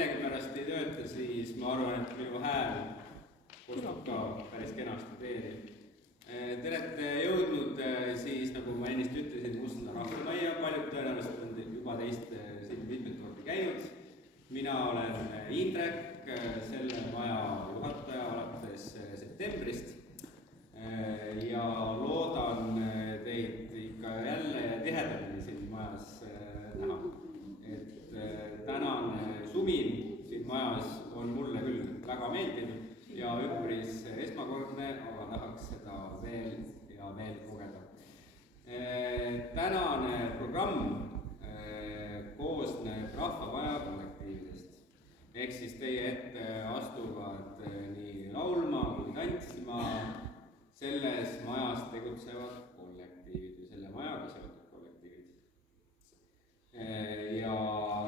millegipärast ei tööta, siis ma arvan, et minu hääl kostub ka päris kenasti teeni. Te olete jõudnud siis, nagu ma ennist ütlesin, Mustlna rahvamajja, paljud tõenäoliselt on juba teist siin mitmed kordi käinud. Mina olen Indrek, selle maja juhataja alates septembrist ja loodan teid ikka jälle ja tihedamini siin majas näha. Et tänane sumin siin majas on mulle küll väga meeldinud ja üpris esmakordne, aga tahaks seda veel ja veel kogeda. Tänane programm koosneb rahvamaja kollektiividest. Ehk siis teie ette astuvad nii laulma kui tantsima selles majas tegutsevad kollektiivid või selle majaga seotud kollektiivid. Ja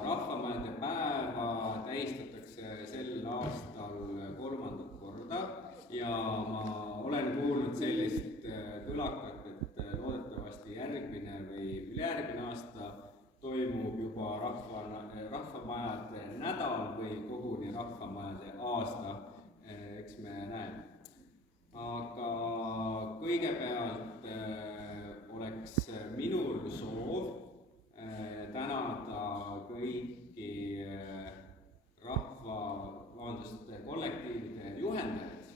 rahvamajade päeva tähistatakse sel aastal 3. korda ja ma olen kuulnud sellist kõlakat, et loodetavasti järgmine või ülejärgmine aasta toimub juba rahvamajade nädal või koguni rahvamajade aasta, eks me näeme. Aga kõigepealt oleks minul soov tänada kõiki kollektiivide juhendajaid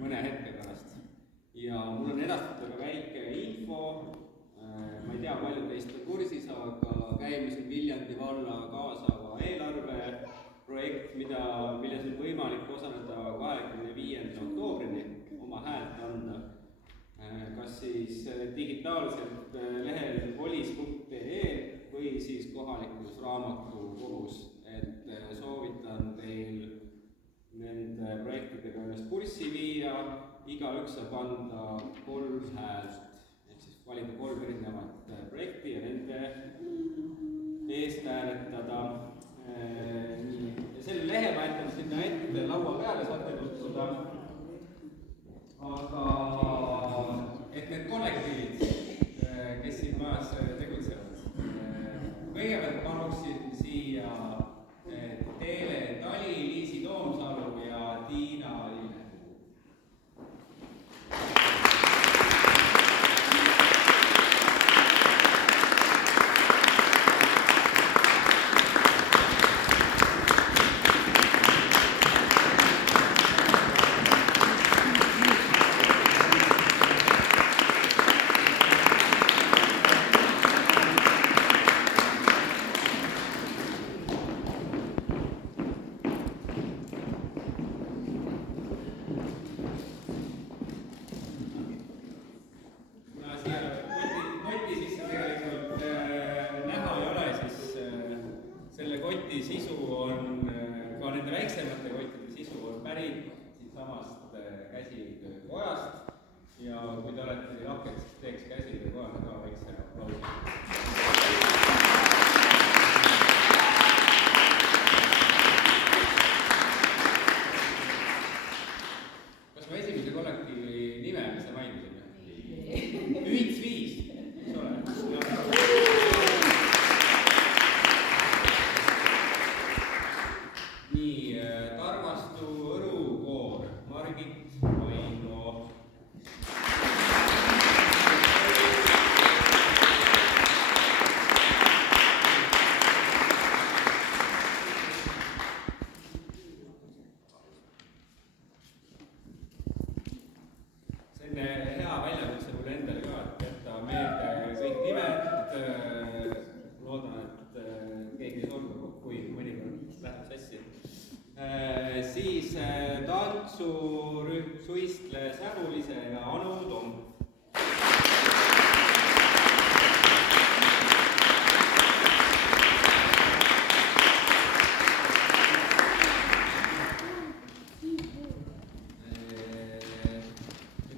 mõne hetke pärast. Ja mul on edastatud ka väike info, ma ei tea, paljud teist on kursis, aga käime siin Viljandi valla kaasava eelarve projekt, milles on võimalik osaleda 25. oktoobrini oma häält anda. Kas siis digitaalselt lehel volis.ee või siis kohalikus raamatukogus, et soovitan teil nende projektidega ennast kurssi viia, igaüks saab anda 3 häält, ehk siis valida 3 erinevat projekti ja nende eest hääletada. Ja selle lehe ma jätan sinna ette laua peale, saate tutvuda. Aga et need kollektiivid, kes siin majas tegutsevad, kõigepealt paluksin siia Teele Tali, Liisi Toomsalu ja Tiina Lille. Siis tantsurühm Suistle Säbulise ja Anu Tomp.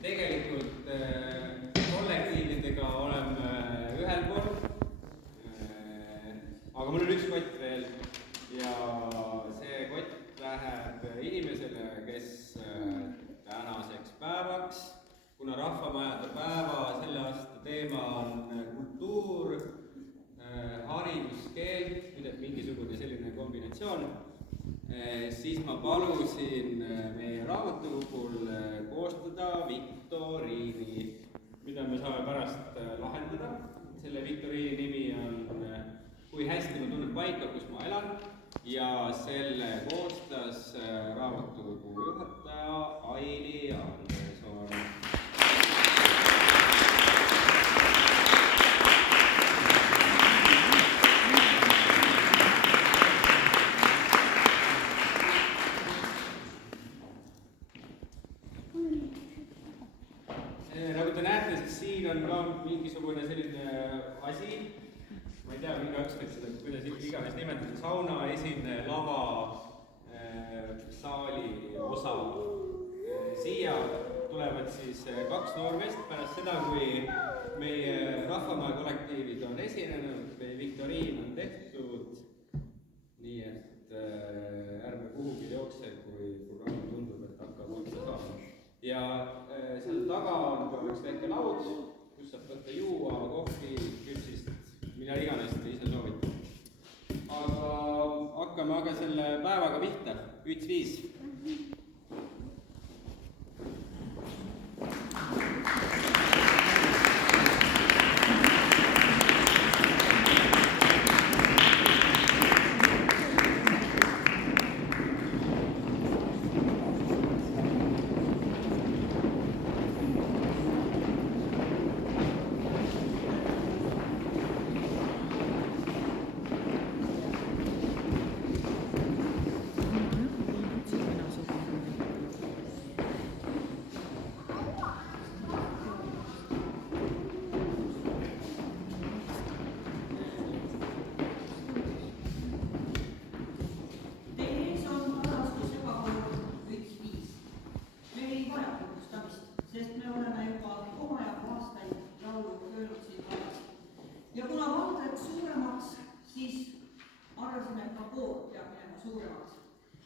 Tegelikult kollektiividega oleme ühel pool, aga mul on üks kott veel ja see kott läheb inimesele, kes tänaseks päevaks, kuna rahvamajade päeva selle aasta teema on kultuur, haridus, keel, mingisugune publikatsioon, siis ma palusin meie raamatukogul koostada viktoriini, mida me saame pärast lahendada. Selle viktoriini nimi on Kui hästi ma tunnen paika, kus ma elan, ja selle koostas raamatukogu juhataja Aili Andreson. Nagu te näete, siis siin on ka mingisugune selline asi, ma ei tea, igaüks võiks seda, kuidas iganes nimetada, sauna, esine, lava, saali osa. Siia tulevad siis 2 noormeest pärast seda, kui meie Rahvamäe kollektiivid on esinenud, meie viktoriin on tehtud, nii et ärme kuhugi jookse, kui programm tundub, et hakkab otsa saama. Ja seal taga on ka üks väike laud, kus saab võtta juua, kohvi, küpsist, mida iganes te ise soovite. Aga hakkame selle päevaga pihta, 1-5.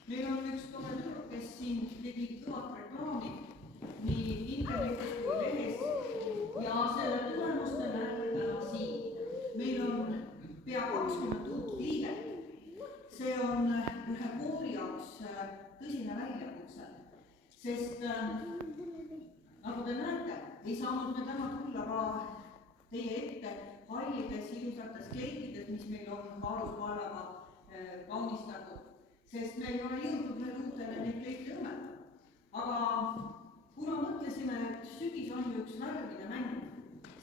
Meil on üks tore tüdruk, kes siin tegi kõvat reklaami nii internetis kui lehes ja selle tulemuste näete täna siin. Meil on pea 20 uut liidet. See on ühe kooli jaoks tõsine väljakutse, sest nagu te näete, ei saanud me täna tulla ka teie ette hallides ilusates kleitides, mis meil on kaaluspallaga kaunistatud. Sest me ei ole jõudnud veel uutele neid kleite õmmelda. Aga kuna mõtlesime, et sügis on üks värvide mäng,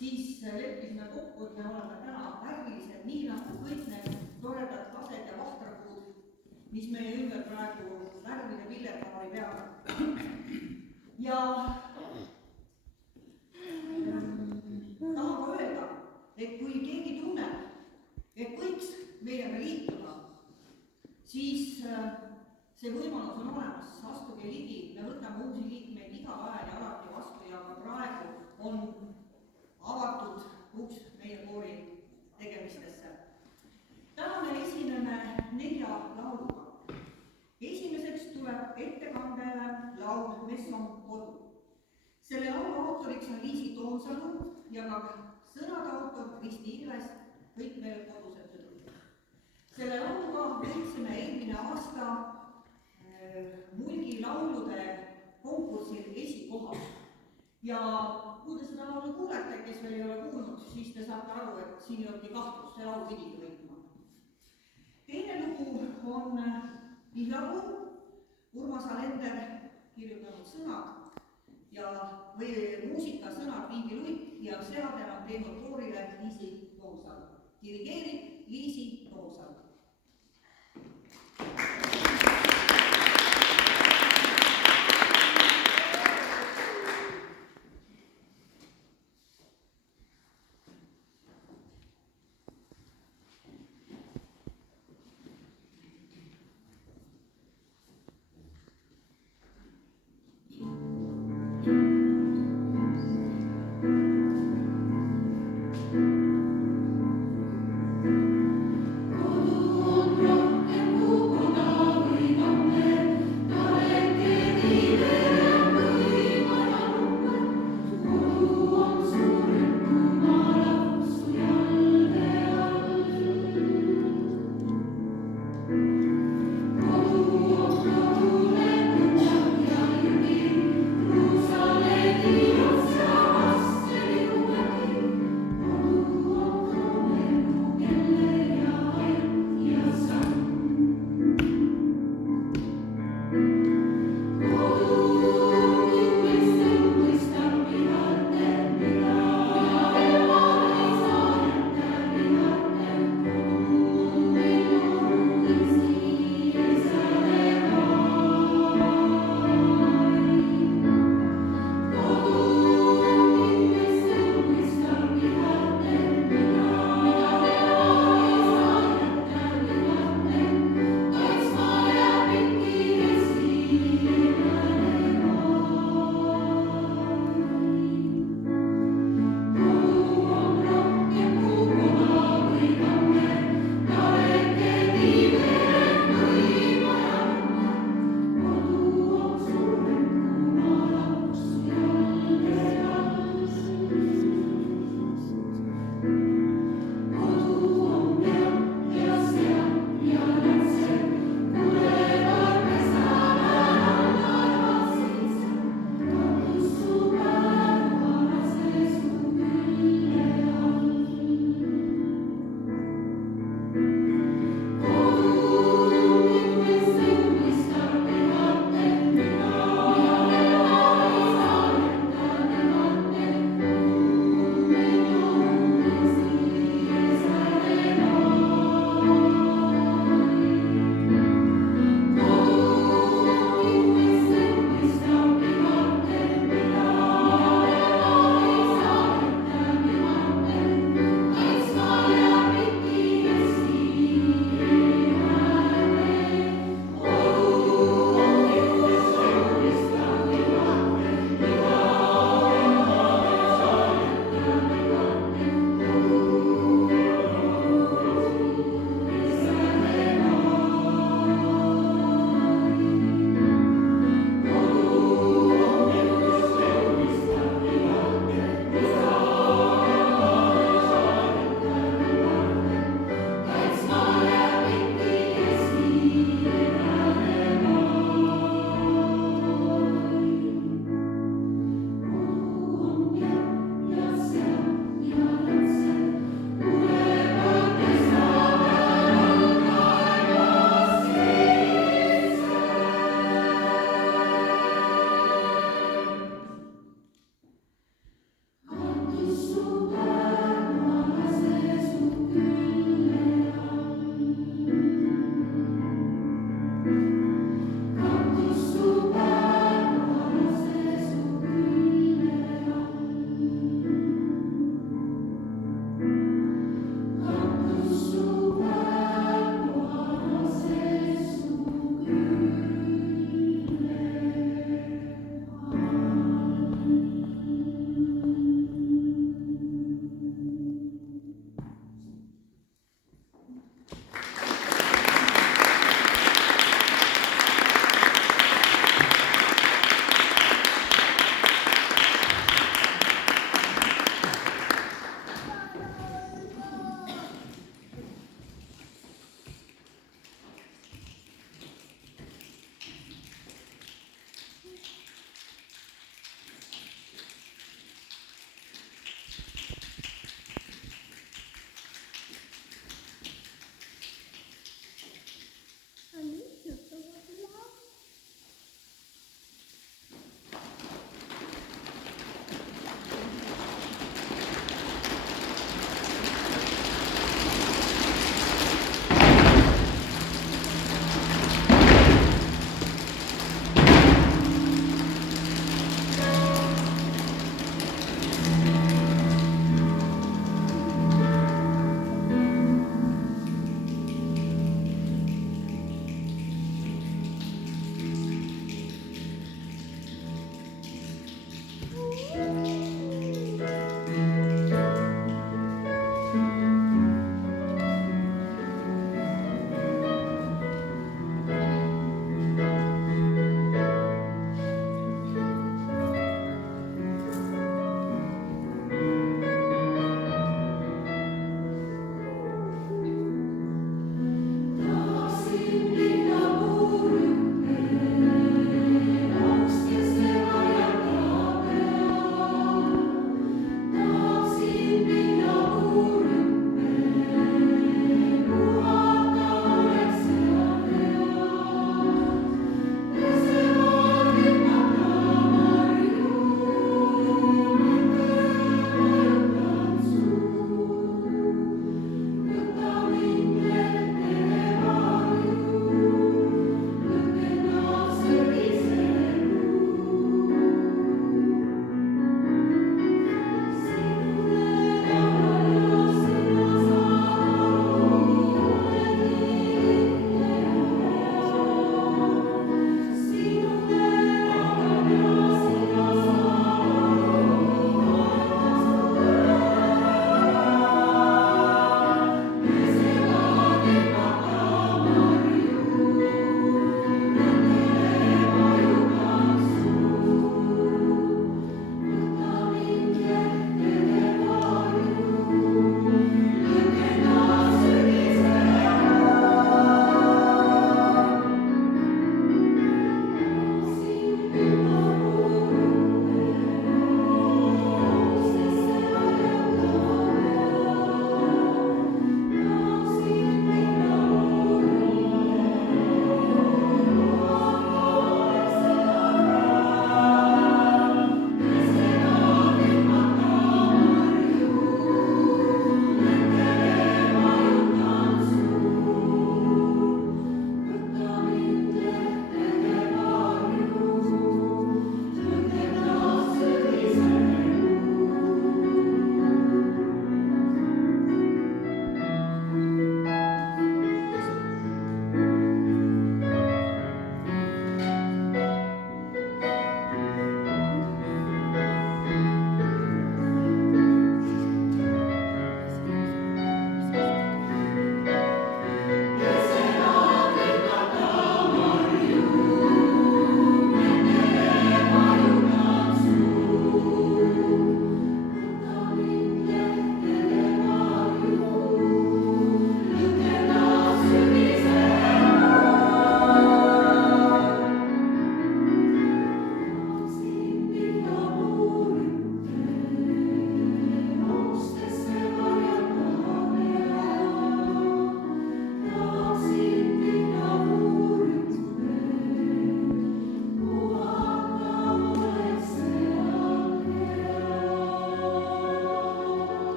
siis leppisime kokku, et me oleme täna värvilised, nii nagu kõik need toredad kased ja vahtrapuud, mis meie ümber praegu värvide pillekaari peavad. Ja tahan ka öelda, et kui keegi tunneb, et võiks meiega liituda, siis see võimalus on olemas, astuge ligi, me võtame uusi liikmeid iga päev ja alati vastu ja ka praegu on avatud uks meie kooli tegemistesse. Täna me esineme 4 lauluga. Esimeseks tuleb ettekandele laul Mes on kodu. Selle laulu autoriks on Liisi Toomsalu ja ka sõnade autor Kristi Ilves, kõik meil kodused tüdrukud. Selle lauluga võitsime eelmine aasta Mulgi laulude konkursil esikoha. Ja kui te seda laulu kuulete, kes veel ei ole kuulnud, siis te saate aru, et siin ei olegi kahtlust, see laul pidigi võitma. Teine lugu on Pihlagu, Urmas Alender kirjutanud sõnad või muusikasõnad Viigi Luik ja seadel on teinud koorile Liisi Toomsalu. Dirigeerib Liisi Toomsalu.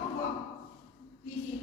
raha, viisin